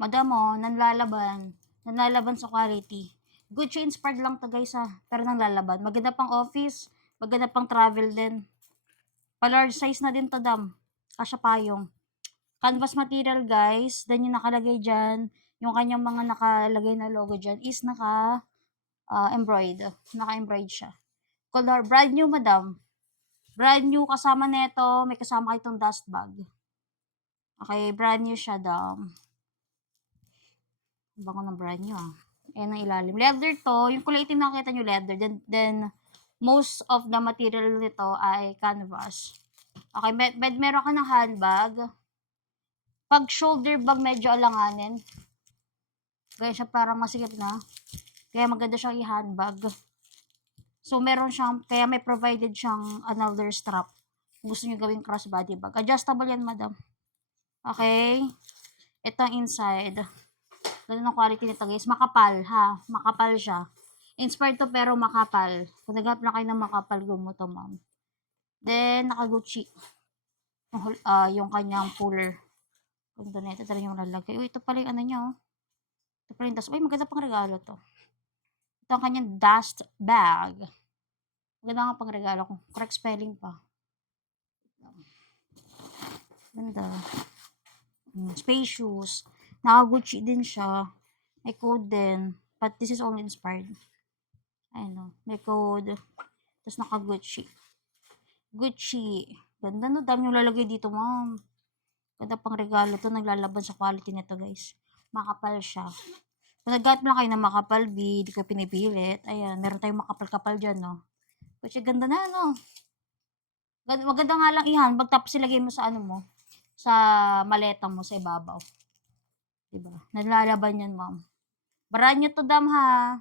Madam, oh, nanlalaban. Nanlalaban sa quality. Gucci inspired lang 'to guys, pero nanlalaban. Maganda pang office, maganda pang travel din. Pa-large size na din 'to dam, kasya payong. Canvas material guys, then yung nakalagay diyan, yung kanyang mga nakalagay na logo diyan is naka-embroid siya. Color brand new madam. Brand new kasama nito, may kasama itong dust bag. Okay, brand new siya dam. Bango ng brand new Ayan ang ilalim. Leather to, yung kulay itim nakita nyo leather, then most of the material nito ay canvas. Okay, meron ka ng handbag. Pag shoulder bag, medyo alanganin. Kaya siya parang masikip na. Kaya maganda siyang i-handbag. So, kaya may provided siyang another strap. Gusto nyo gawing crossbody bag. Adjustable yan, madam. Okay? Ito ang inside. Ganun ang quality nito, guys. Makapal, ha? Makapal siya. Inspired to pero makapal. Kung naghanap lang kayo ng makapal, gumo to, ma'am. Then, naka-Gucci. Yung kanyang puller. Ganda na ito. Tara yung lalagay. Ito pala yung ano niya, oh. Ito pala yung dust. Uy, maganda pang regalo to. Ito ang kanyang dust bag. Maganda nga pang regalo ko. Correct spelling pa. Ganda. Spacious. Naka-Gucci din siya. May code din. But this is only inspired. Ayun, may code. Tapos naka-Gucci. Gucci. Ganda no. Dami yung lalagay dito, ma'am. Ganda pang regalo to. Naglalaban sa quality nito, guys. Makapal siya. Kung nag-got lang kayo ng makapal, di ko pinipilit. Ayan, meron tayong makapal-kapal dyan, no. Gucci, ganda na, no. Maganda nga lang i-handbag tapos ilagay mo sa ano mo. Sa maleta mo, sa ibabaw. Diba? Naglalaban yan, ma'am. Brand new to dam, ha.